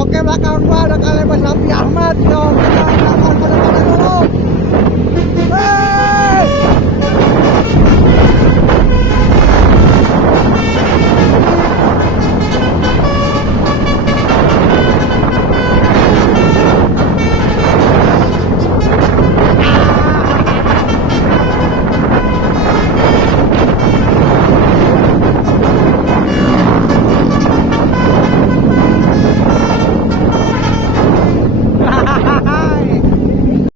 Oke, belakang gua ada Kaleb Raffi Ahmad. Yo, kita pada dulu.